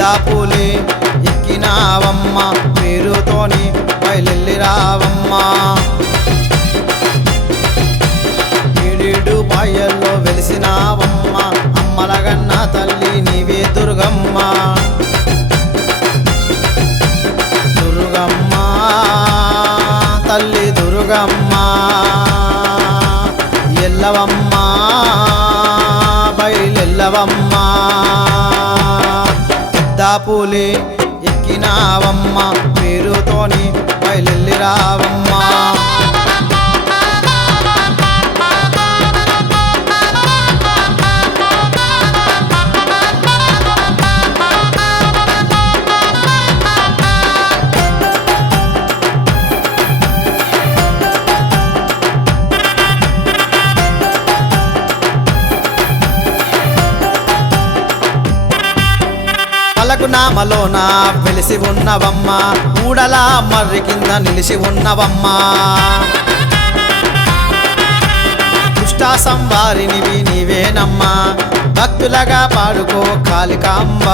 పూలే ఎక్కినావమ్మ పేరుతోని బయలెల్లి రావమ్మా ఏడేడు పాయల్లో వెలిసినావమ్మ అమ్మలగన్న తల్లి నీవే దుర్గమ్మ దుర్గమ్మ తల్లి దుర్గమ్మ ఎల్లవమ్మ బయలెల్లవమ్మ పూలే ఎక్కినావమ్మ పేరుతోని బయలెల్లి రావమ్మా నామలోన వెలిసి ఉన్నవమ్మా ఊడల మర్రి కింద నిలిచి ఉన్నవమ్మా దుష్ట సంవారినివి నీవేనమ్మా భక్తులగా పాడుకో కాళికాంబ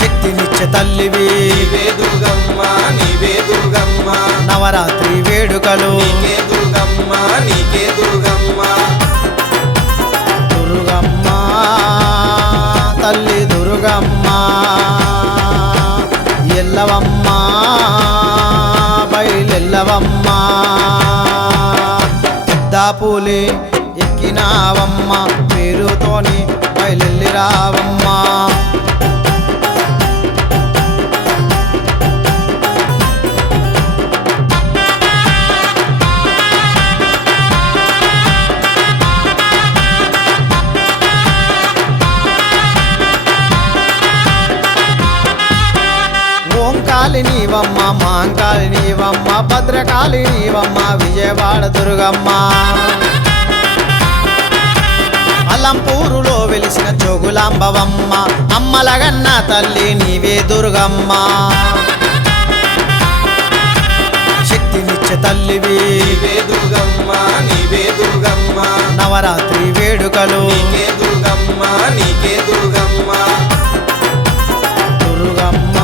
శక్తినిచ్చే తల్లివి నీవే దుర్గమ్మ నీవే దుర్గమ్మ నవరాత్రి వేడుకలు నీకే దుర్గమ్మ నీకే దుర్గమ్మ దుర్గమ్మ తల్లి దుర్గమ్మ ఎల్లవమ్మ బయలెల్లవమ్మ పూలే ఎక్కినావమ్మ పేరుతోని బయలెల్లి రావమ్మా ఓంకాళినీవమ్మ మాంకాళినీవమ్మ భద్రకాళినీవమ్మ విజయవాడ దుర్గమ్మ అలంపూరులో వెలిసిన జోగులాంబవమ్మ అమ్మలగన్న తల్లి నీవే దుర్గమ్మ శక్తినిచ్చే తల్లివి నీవే దుర్గమ్మ నీవే దుర్గమ్మ నవరాత్రి వేడుకలు నీకే దుర్గమ్మ నీకే దుర్గమ్మ దుర్గమ్మ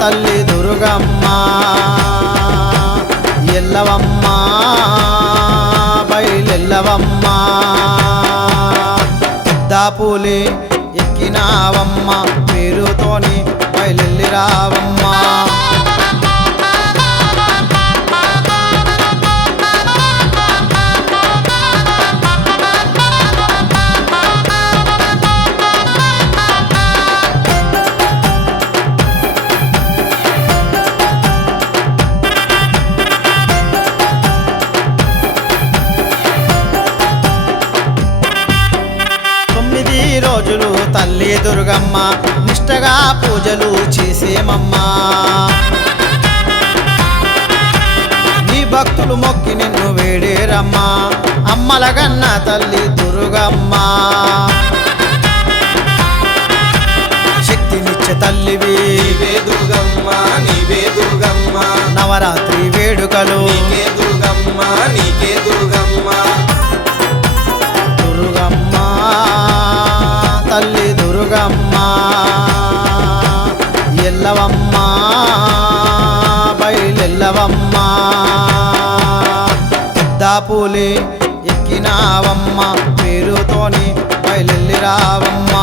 తల్లి దుర్గమ్మ ఎల్లవమ్మ బయలెల్లవమ్మ పూలే ఎక్కినావమ్మ పేరుతోని బయలెల్లి రావమ్మా రోజులు తల్లి దుర్గమ్మ నిష్టగా పూజలు చేసేమమ్మా నీ భక్తులు మొక్కి నిన్ను వేడేరమ్మా అమ్మలగన్న తల్లి దుర్గమ్మ శక్తినిచ్చే తల్లివి నీవే దుర్గమ్మ నీవే దుర్గమ్మ నవరాత్రి వేడుకలు నీకే దుర్గమ్మ నీకే దుర్గమ్మ దుర్గమ్మ తల్లి దుర్గమ్మ ఎల్లవమ్మ బయలెల్లవమ్మ పూలే ఎక్కినావమ్మ పేరుతోని బయలెల్లి రావమ్మ